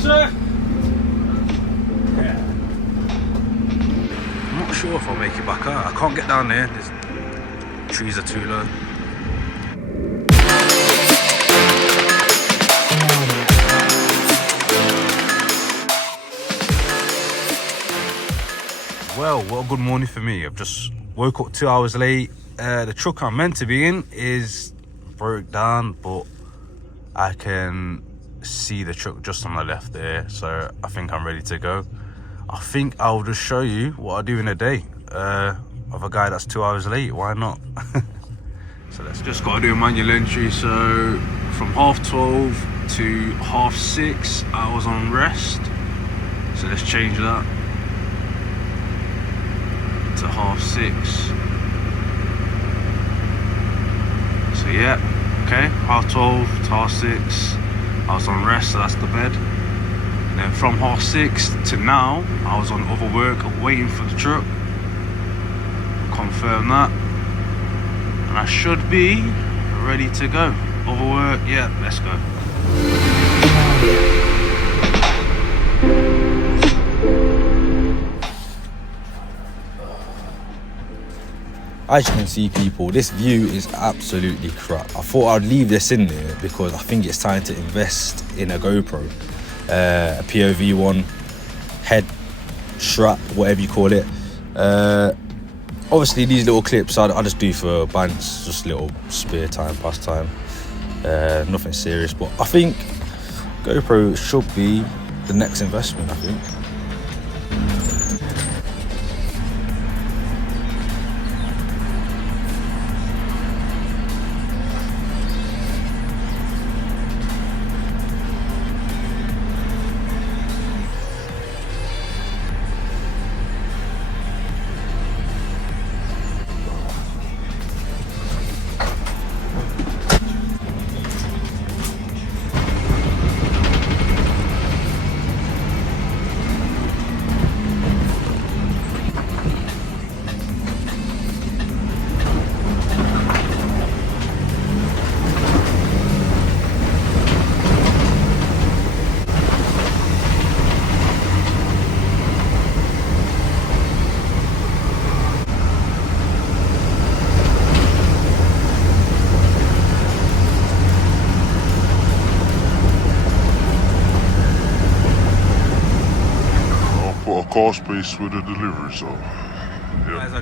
sir. Yeah. I'm not sure if I'll make it back out. I can't get down there. The trees are too low. Well, what a good morning for me. I've just woke up 2 hours late. The truck I'm meant to be in is broke down, but I can see the truck just on my left there, so I think I'm ready to go. I think I'll just show you what I do in a day of a guy that's 2 hours late. Why not? So let's just got to do a manual entry. So from 12:30 to 6:30 I was on rest, so let's change that to 6:30. So yeah, okay, 12:30 to 6:30 I was on rest, so that's the bed. And then from 6:30 to now I was on other work waiting for the truck. Confirm that, and I should be ready to go. Other work, yeah, let's go. As you can see, people, this view is absolutely crap. I thought I'd leave this in there because I think it's time to invest in a GoPro, a POV one, head strap, whatever you call it. Obviously these little clips I just do for bands, just little spare time, pastime, nothing serious, but I think GoPro should be the next investment, I think. Car space with the delivery, so yeah. Guys, I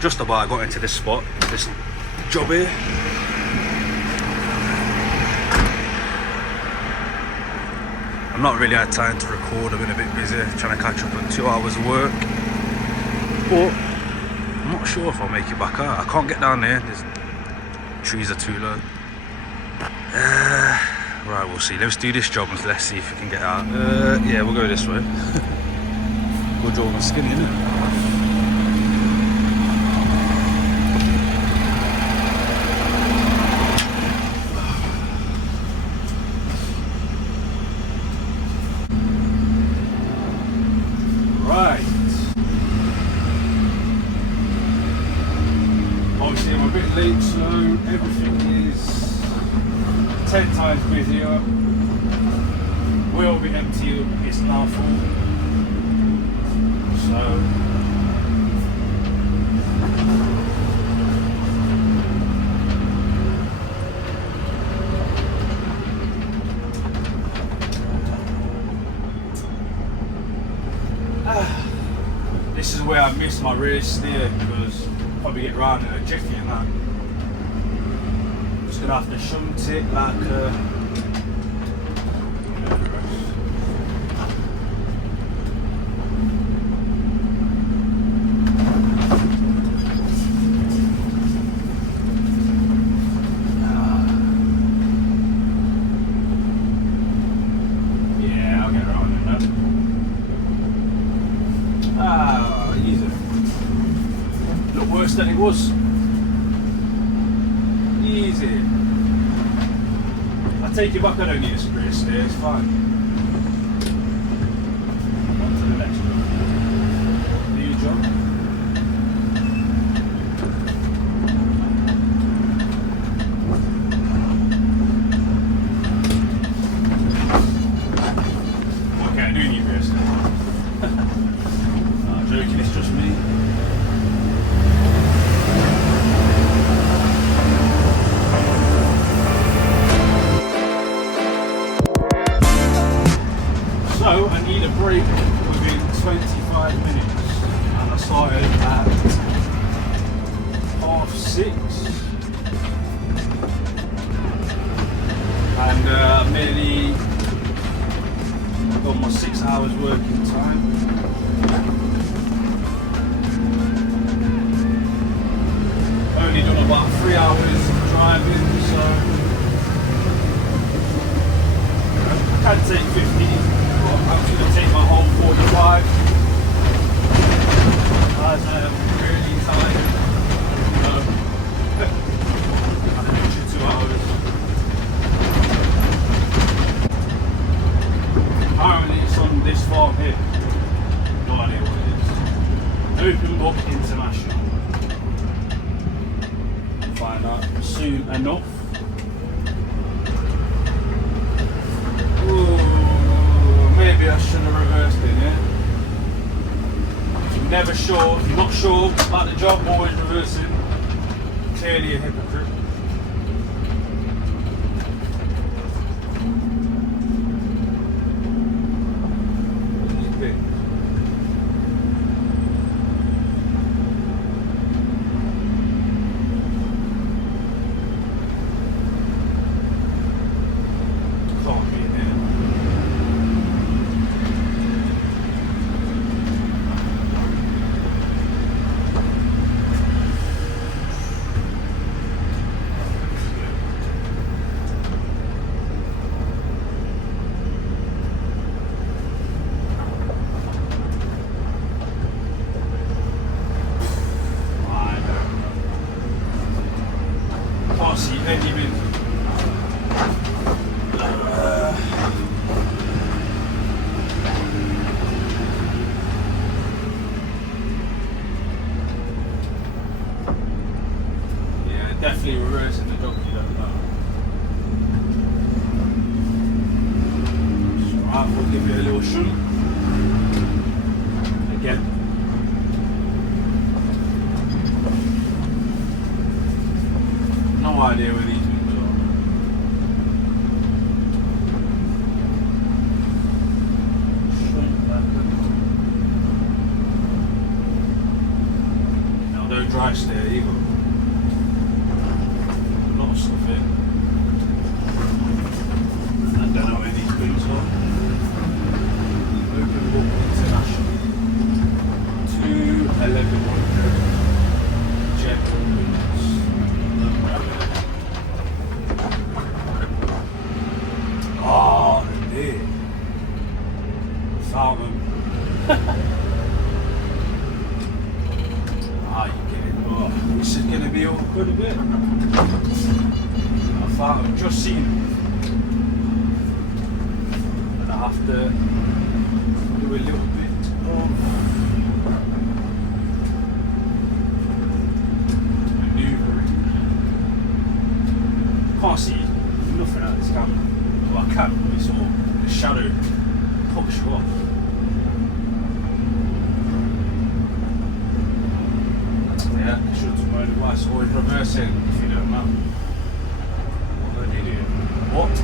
just about got into this spot, this job here. I've not really had time to record. I've been a bit busy trying to catch up on 2 hours of work, but I'm not sure if I'll make it back out. I can't get down there. The trees are too low. Right, we'll see. Let's do this job and let's see if we can get out. Yeah, we'll go this way. Good job on skinny, isn't it? Right. Obviously I'm a bit late, so everything is 10 times busier. Will be empty, it's now full. So this is where I missed my rear steer because I'll probably get round in a jiffy and that. I'm just gonna have to shunt it like than it was. Easy. I take it back, I don't need a spray steer, it's fine. On to the next one. New job. So I need a break within 25 minutes, and I started at 6:30, and I've nearly got my 6 hours working time. Only done about 3 hours driving, so I can take 15, but I'm going to take my whole 45 as I am really tired. I can literally 2 hours. Apparently it's on this farm here. No idea what it is. Open Book International. Find out soon enough. Ooh, maybe I should have reversed it, yeah? If you're never sure, if you're not sure about the job, always reversing. Clearly a hypocrite. Definitely reversing the job you don't know. Alright, we'll give you a little shunt. Again. No idea where these things are. Shunt back up. Now don't dry stare either. Stuff in. I don't know where these boots are. Open Book International. 21100 jet boots. Oh, they're there. Found them. You get it. Oh, this is going to be awkward a bit. I've just seen them, and I have to do a little bit of manoeuvring. Can't see nothing out of this camera. Well, I can, but it's all the shadow pops you off. Yeah, should have told you why it's always reversing if you don't know. What?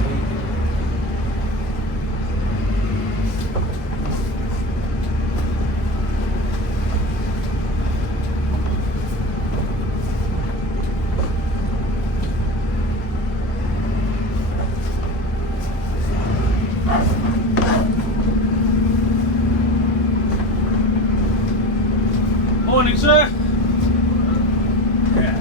Morning, sir. Yeah.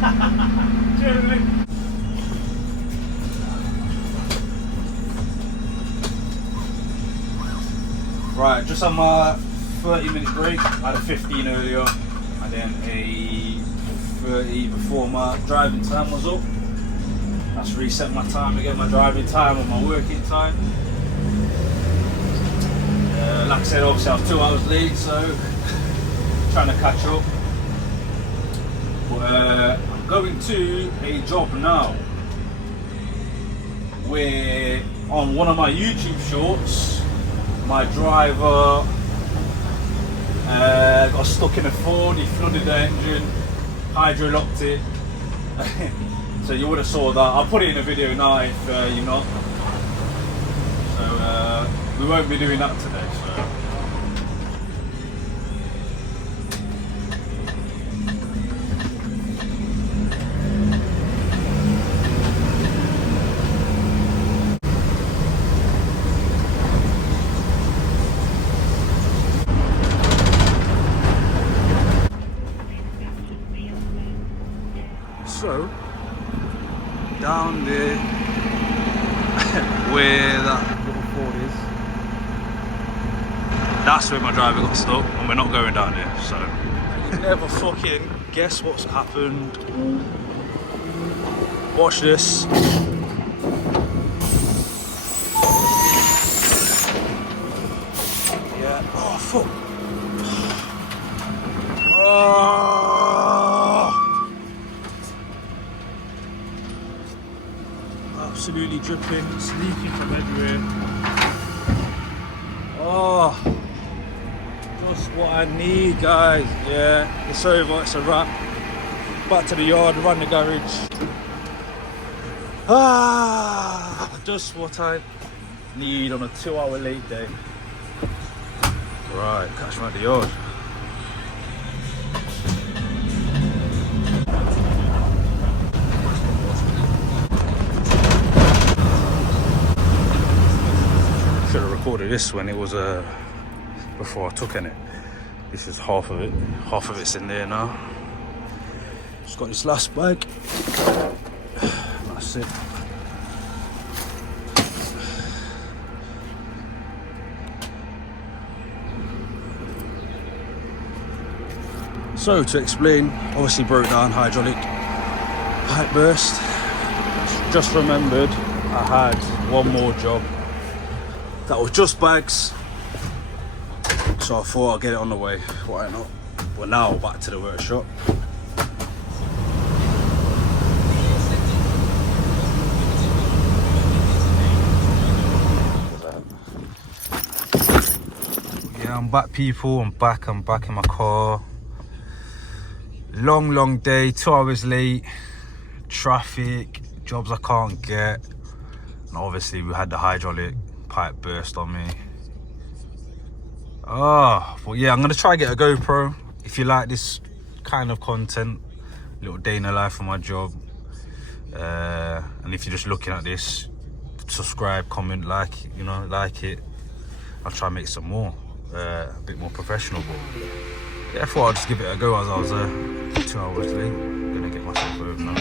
Cheers, mate. Right, just on my 30-minute break. I had a 15 earlier, and then a 30 before my driving time was up. That's reset my time again, my driving time and my working time. Like I said, obviously I was 2 hours late, so trying to catch up. But I'm going to a job now where on one of my YouTube shorts, my driver got stuck in a Ford, he flooded the engine, hydro-locked it. So you would have saw that. I'll put it in a video now if you're not. So we won't be doing that today. So down there where that little Ford is, that's where my driver got stuck, and we're not going down there. So you never fucking guess what's happened. Watch this. Yeah. Oh fuck. Oh. Absolutely dripping, it's leaking from everywhere. Oh, just what I need, guys. Yeah, it's over, it's a wrap. Back to the yard, run the garage. Just what I need on a 2-hour late day. Right, catch me at the yard. Should have recorded this when it was before I took in it. This is half of it. Half of it's in there now. Just got this last bag. That's it. So to explain, obviously broke down, hydraulic pipe burst. Just remembered I had one more job. That was just bags, so I thought I'd get it on the way. Why not? But now back to the workshop. Yeah, I'm back, people. I'm back in my car. Long day, 2 hours late, traffic, jobs I can't get, and obviously we had the hydraulic pipe burst on me. But yeah, I'm gonna try to get a GoPro. If you like this kind of content, little day in the life of my job, and if you're just looking at this, subscribe, comment, like it. I'll try and make some more, a bit more professional. But yeah, I thought I'd just give it a go as I was 2 hours late. I'm gonna get myself over now.